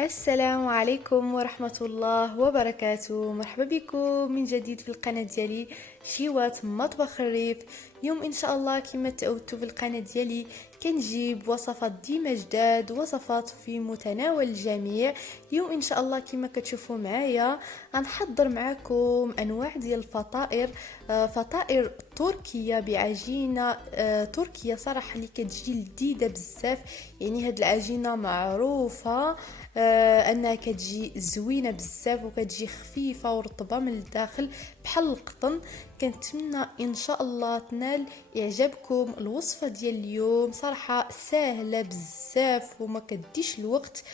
السلام عليكم ورحمة الله وبركاته. مرحبا بكم من جديد في القناة ديالي شيوات مطبخ الريف. اليوم ان شاء الله كما تعودتوا في القناة ديالي كنجيب وصفات ديما جداد، وصفات في متناول الجميع. اليوم ان شاء الله كما كتشوفوا معايا غنحضر معكم انواع ديال الفطائر، فطائر تركية بعجينة تركية صراحة اللي كتجي لذيذة بزاف. يعني هاد العجينة معروفة انها كتجي زوينه بزاف وكتجي خفيفه ورطبه من الداخل بحال القطن. كنتمنى ان شاء الله تنال اعجابكم الوصفه ديال اليوم. صراحه سهله بزاف وما كديش الوقت،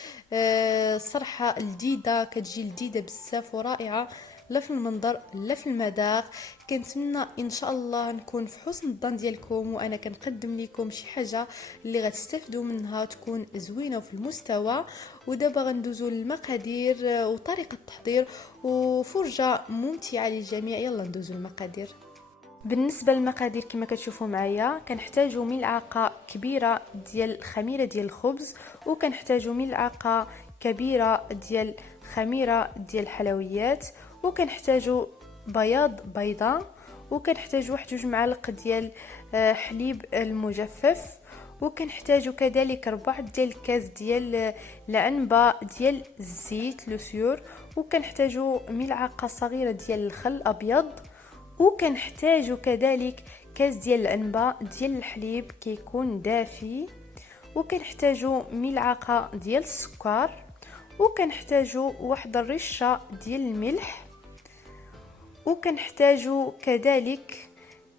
صراحه لذيذه، كتجي لذيذه بزاف ورائعه، لا في المنظر لا في المذاق. كنتمنى ان شاء الله نكون في حسن الظن ديالكم وانا كنقدم لكم شي حاجه اللي غتستافدوا منها تكون زوينه وفي المستوى. ودابا غندوزو للمقادير وطريقه التحضير وفرجه ممتعه للجميع. يلا ندوزو المقادير. بالنسبه للمقادير كما كتشوفوا معايا كنحتاجوا ملعقه كبيره ديال خميره ديال الخبز، وكنحتاجوا ملعقه كبيره ديال خميره ديال الحلويات، وكنحتاجوا بياض بيضه، وكنحتاجوا واحد 2 معالق ديال حليب المجفف، وكنحتاجوا كذلك 4 ديال الكاس ديال العنبه ديال الزيت لو سيور، وكنحتاجوا ملعقه صغيره ديال الخل ابيض، وكنحتاجوا كذلك كاس ديال العنبه ديال الحليب كيكون دافي، وكنحتاجوا ملعقه ديال السكر، وكنحتاجوا واحد الرشه ديال الملح، وكنحتاجوا كذلك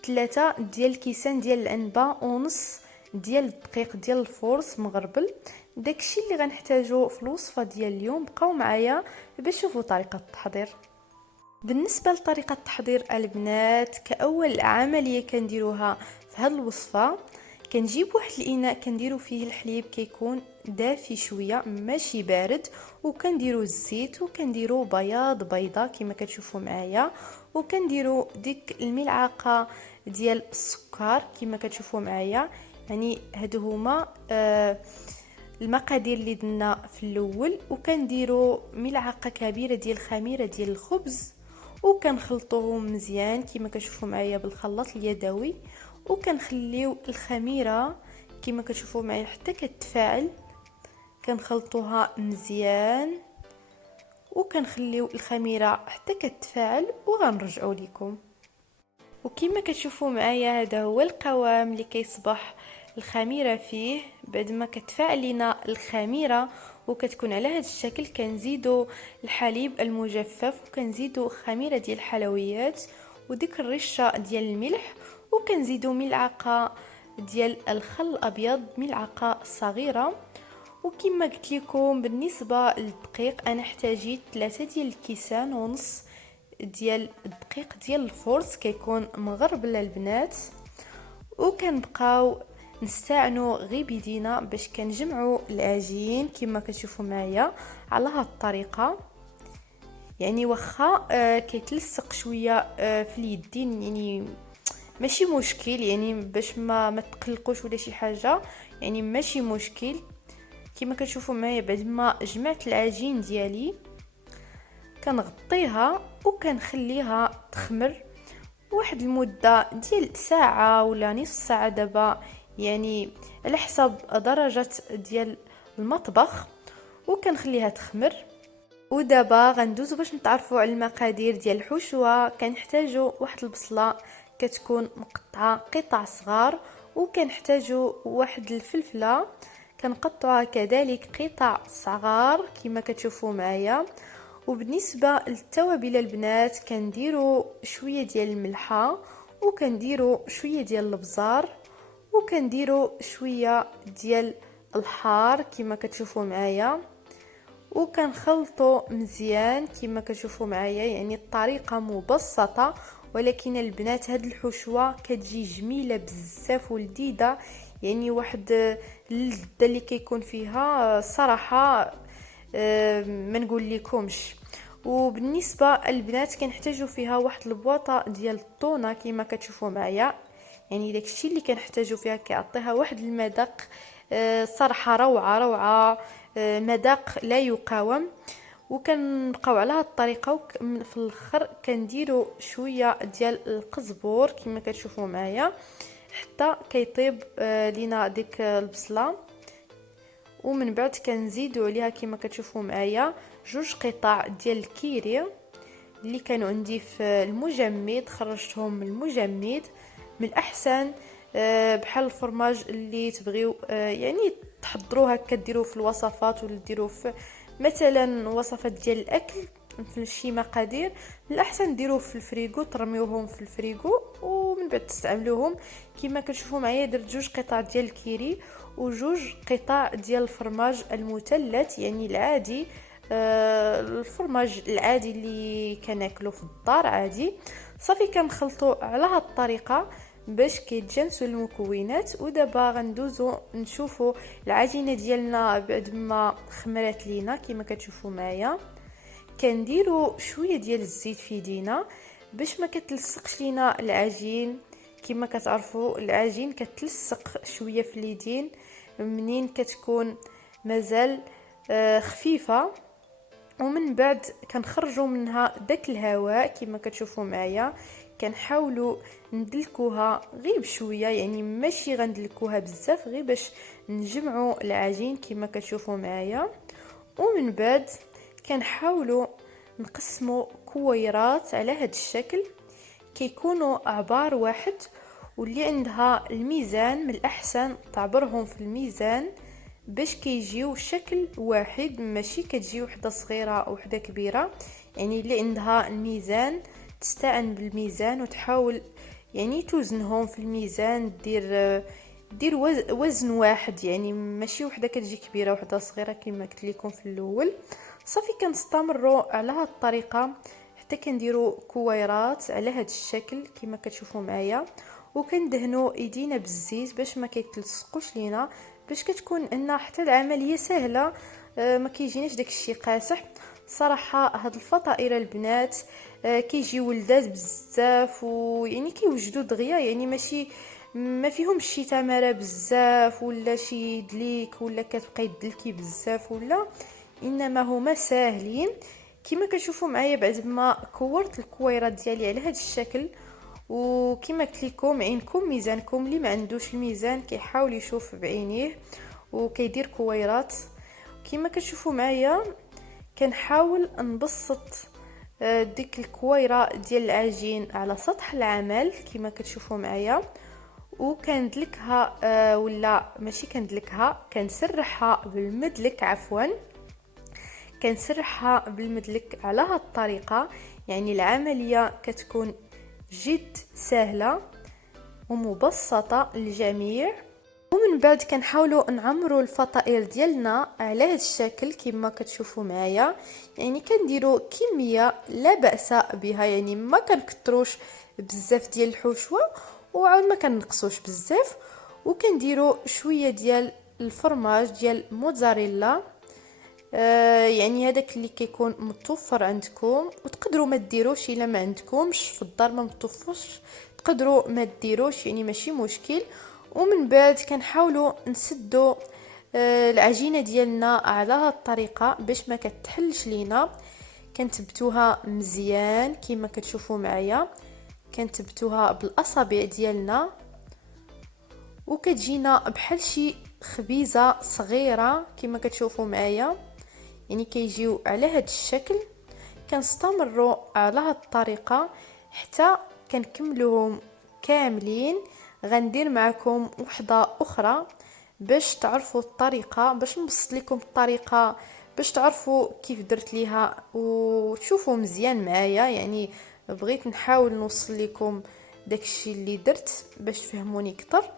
3 ديال الكيسان ديال العنبه ونص ديال الدقيق ديال الفورس مغربل. داكشي اللي غنحتاجو في الوصفه ديال اليوم. بقاو معايا باش تشوفوا طريقه التحضير. بالنسبه لطريقه التحضير البنات، كاول عمليه كنديروها في هذه الوصفه كنجيب واحد الاناء كنديروا فيه الحليب كيكون دافي شويه ماشي بارد، وكنديروا الزيت، وكنديروا بياض بيضه كما كتشوفوا معايا، وكنديروا ديك الملعقه ديال السكر كما كتشوفوا معايا. يعني هادو هما المقادير اللي درنا في الاول. وكنديروا ملعقه كبيره ديال الخميره ديال الخبز، وكنخلطوهم مزيان كما كتشوفوا معايا بالخلاط اليدوي، وكنخليو الخميره كما كتشوفوا معايا حتى كتفاعل. كنخلطوها مزيان وكنخليو الخميره حتى كتفاعل وغنرجعوا لكم. وكما كتشوفوا معايا هذا هو القوام اللي كيصبح الخميره فيه بعد ما كتفاعل لنا الخميره وكتكون على هذا الشكل. كنزيدوا الحليب المجفف، وكنزيدوا خميره ديال الحلويات وديك الرشه ديال الملح، وكنزيدوا ملعقه ديال الخل الابيض ملعقه صغيره. وكما قلت لكم بالنسبه للدقيق انا احتاجيت 3 ديال الكيسان ونص ديال الدقيق ديال الفورس كيكون مغربل البنات. وكنبقاو نستعنوا غير بيدينا باش كنجمعوا العجين كما كتشوفوا معايا على هذه الطريقه. يعني واخا كيتلصق شويه في اليدين، يعني ماشي مشكل، يعني باش ما تقلقوش ولا شي حاجه، يعني ماشي مشكل. كما كتشوفوا معايا بعد ما جمعت العجين ديالي كنغطيها وكنخليها تخمر واحد المده ديال ساعه ولا نصف ساعه، دابا يعني على حسب درجه ديال المطبخ، وكنخليها تخمر. ودابا غندوزو باش نتعرفوا على المقادير ديال الحشوه. كنحتاجوا واحد البصله كتكون مقطعه قطع صغار، وكنحتاجوا واحد الفلفله كنقطعوها كذلك قطع صغار كما كتشوفوا معايا. وبالنسبه للتوابل البنات كنديروا شويه ديال الملحه، وكنديروا شويه ديال الابزار، وكنديروا شويه ديال الحار كما كتشوفوا معايا، وكنخلطوا مزيان كما كتشوفوا معايا. يعني الطريقه مبسطه ولكن البنات هاد الحشوه كتجي جميله بزاف ولذيذه. يعني واحد اللذه اللي كيكون فيها صراحه ما نقول لكمش. وبالنسبه البنات كنحتاجوا فيها واحد البواطه ديال الطونه كما كتشوفوا معايا. يعني داكشي اللي كنحتاجوا فيها كيعطيها واحد المذاق صراحه روعه روعه. مذاق لا يقاوم. وكنبقاو على هاد الطريقه، في الاخر كنديروا شويه ديال القزبور كما كتشوفوا معايا حتى كيطيب لينا ديك البصله. ومن بعد كنزيدوا عليها كما كتشوفوا معايا 2 قطع ديال الكيري اللي كانوا عندي في المجمد، خرجتهم من المجمد. من الاحسن بحال الفرماج اللي تبغيو يعني تحضروه هكا ديروه في الوصفات ولا ديروه في مثلا وصفات ديال الاكل في شي مقادير، من الاحسن ديروه في الفريغو، ترميوهم في الفريغو ومن بعد تستعملوهم. كما كتشوفوا معايا درت 2 قطع ديال الكيري و2 قطع ديال الفرماج المثلث يعني العادي، الفرماج العادي اللي كناكلو في الدار عادي. صافي كنخلطو على هاد الطريقه باش كيتجانسوا المكونات. ودابا غندوزو نشوفوا العجينه ديالنا بعد ما خمرات لينا. كما كتشوفوا معايا كنديروا شويه ديال الزيت في يدينا باش ما كتلصقش لينا العجين. كما كتعرفوا العجين كتلصق شويه في اليدين منين كتكون مازال خفيفه. ومن بعد كنخرجوا منها داك الهواء. كما كتشوفوا معايا كنحاولوا ندلكوها غير بشويه، يعني ماشي غندلكوها بزاف، غير باش نجمعوا العجين كما كتشوفوا معايا. ومن بعد كنحاولوا نقسموا كويرات على هذا الشكل كيكونوا عبار واحد. واللي عندها الميزان من الاحسن تعبرهم في الميزان باش كيجيو شكل واحد، ماشي كتجي وحده صغيره او وحده كبيره. يعني اللي عندها الميزان تستعن بالميزان وتحاول يعني توزنهم في الميزان، دير وزن واحد، يعني ماشي وحده كتجي كبيره وحده صغيره كما قلت لكم في الاول. صافي كنستمروا على هذه الطريقه حتى كنديروا كويرات على هذا الشكل كما كتشوفوا معايا. وكندهنوا ايدينا بالزيت باش ما كيتلصقوش لينا، باش كتكون ان حتى العمليه سهله، ما كيجيناش داكشي قاصح. صراحه هاد الفطائر البنات كيجيو ولدات بزاف ويعني كيوجدوا دغيا، يعني ماشي ما فيهمش شي تماره بزاف ولا شي دليك ولا كتبقاي دلكي بزاف، ولا انما هما ساهلين. كما كتشوفوا معايا بعد ما كورت الكويرات ديالي على هذا الشكل. وكما قلت لكم عينكم ميزانكم، اللي ما عندوش الميزان كيحاول يشوف بعينيه وكيدير كويرات. كما كتشوفوا معايا كنحاول نبسط ديك الكويره ديال العجين على سطح العمل كما كتشوفوا معايا. وكندلكها ولا ماشي كندلكها، كنسرحها بالمدلك، عفوا كنسرحها بالمدلك على هاد الطريقه. يعني العمليه كتكون جد سهله ومبسطه للجميع. ومن بعد كنحاولوا نعمروا الفطائر ديالنا على هذا الشكل كما كتشوفوا معايا. يعني كنديروا كميه لا باس بها، يعني ما كنكتروش بزاف ديال الحشوه وعاود ما كنقصوش بزاف. وكنديروا شويه ديال الفرماج ديال موتزاريلا، يعني هذاك اللي كيكون متوفر عندكم، وتقدروا ما ديروش الا ما عندكمش في الدار ما متوفرش، تقدروا ما ديروش يعني ماشي مشكل. ومن بعد كنحاولوا نسدوا العجينه ديالنا على هذه الطريقه باش ما كتحلش لينا. كنثبتوها مزيان كما كتشوفوا معايا، كنثبتوها بالاصابع ديالنا وكتجينا بحال شي خبيزه صغيره كما كتشوفوا معايا. يعني كيجيو على هذا الشكل. كنستمروا على هذه الطريقه حتى كنكملوهم كاملين. غندير معكم وحده اخرى باش تعرفوا الطريقه، باش نبسط لكم الطريقه باش تعرفوا كيف درت ليها وتشوفوا مزيان معايا. يعني بغيت نحاول نوصل لكم داكشي اللي درت باش تفهموني اكثر.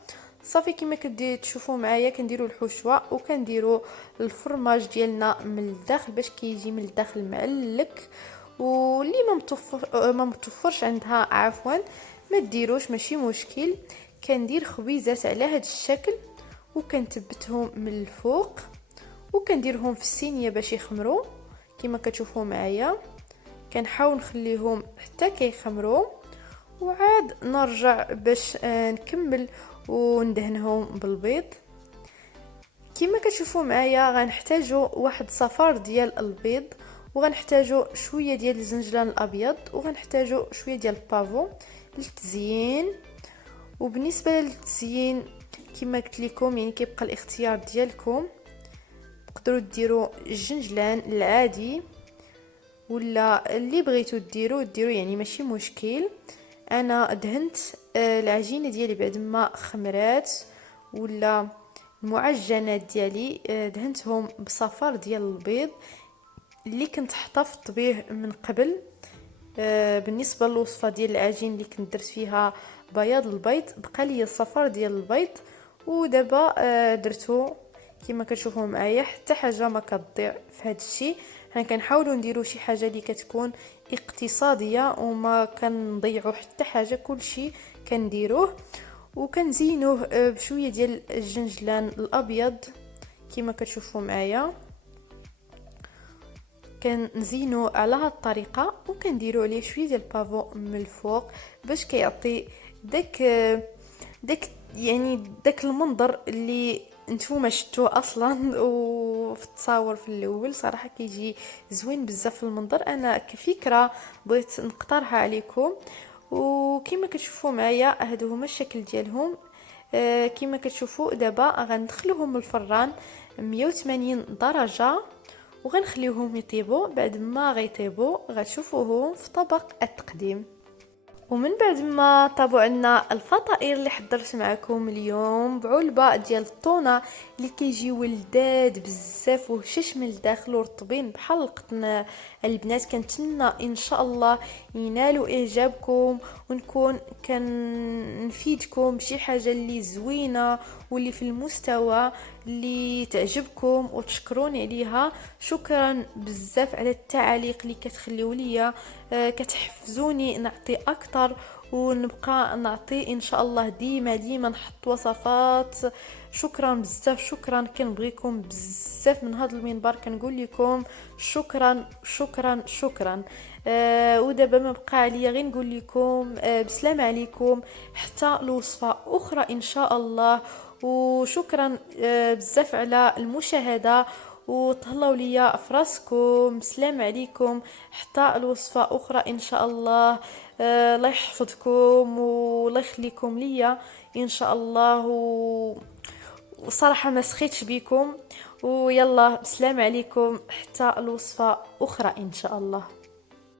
صافي كما تشوفوا معايا كنديروا الحشوه وكنديروا الفرماج ديالنا من الداخل باش كيجي من الداخل معلك. واللي ما متوفرش عندها عفوا ما ديروش ماشي مشكل. كندير خبيزات على هذا الشكل وكنثبتهم من الفوق وكنديرهم في الصينيه باش يخمروا كما كتشوفوا معايا. كنحاول نخليهم حتى كيخمروا وعاد نرجع باش نكمل وندهنهم بالبيض. كما كتشوفوا معايا غنحتاجوا واحد صفار ديال البيض، وغنحتاجوا شويه ديال الزنجلان الابيض، وغنحتاجوا شويه ديال البافو للتزيين. وبالنسبه للتزيين كما قلت لكم يعني كيبقى الاختيار ديالكم، تقدروا ديروا الجنجلان العادي ولا اللي بغيتوا ديروا يعني ماشي مشكل. انا دهنت العجينه ديالي بعد ما خمرات ولا المعجنات ديالي دهنتهم بصفار ديال البيض اللي كنت حتفظت به من قبل. بالنسبه للوصفه ديال العجين اللي كنت درت فيها بياض البيض بقى لي الصفار ديال البيض، ودابا درتو كما كتشوفوا معايا حتى حاجه ما كتضيع في هذا الشيء. حنا كنحاولوا نديروا شي حاجه اللي كتكون اقتصاديه وما كنضيعوا حتى حاجه، كلشي كنديروه. وكنزينوه بشويه ديال الجنجلان الابيض كما كتشوفوا معايا، كنزينو على هاد الطريقه، وكنديروا عليه شويه ديال البافو من الفوق باش كيعطي داك يعني داك المنظر اللي نتوما شفتوه اصلا وفي التصاور في الاول. صراحه كيجي زوين بزاف المنظر، انا كفكره بغيت نقترحها عليكم. وكما كتشوفوا معايا هادو هما الشكل ديالهم. كما كتشوفوا دابا غندخلوهم الفران 180 درجه وغنخليوهم يطيبوا. بعد ما غيطيبوا غتشوفوهم في طبق التقديم. ومن بعد ما طابوا عنا الفطائر اللي حضرت معكم اليوم بعلبه ديال الطونه اللي كيجيو لذاذ بزاف وهشاش من الداخل ورطبين بحال القطن البنات، كنتمنى ان شاء الله ينالوا اعجابكم ونكون كنفيدكم بشي حاجه اللي زوينه واللي في المستوى اللي تعجبكم وتشكروني عليها. شكرا بزاف على التعاليق اللي كتخليو ليا، كتحفزوني نعطي اكثر ونبقى نعطي ان شاء الله ديما نحط وصفات. شكرا بزاف، شكرا، كنبغيكم بزاف من هذا المنبر، كنقول لكم شكرا شكرا شكرا. ودابا ما بقى عليا غير نقول لكم بسلام عليكم حتى لوصفه اخرى ان شاء الله. وشكرا بزاف على المشاهده، وتهلاو ليا فراسكم. سلام عليكم حتى الوصفه اخرى ان شاء الله. الله يحفظكم والله يخليكم ليا ان شاء الله. وصراحه ما سخيتش بكم، ويلا بسلام عليكم حتى الوصفه اخرى ان شاء الله.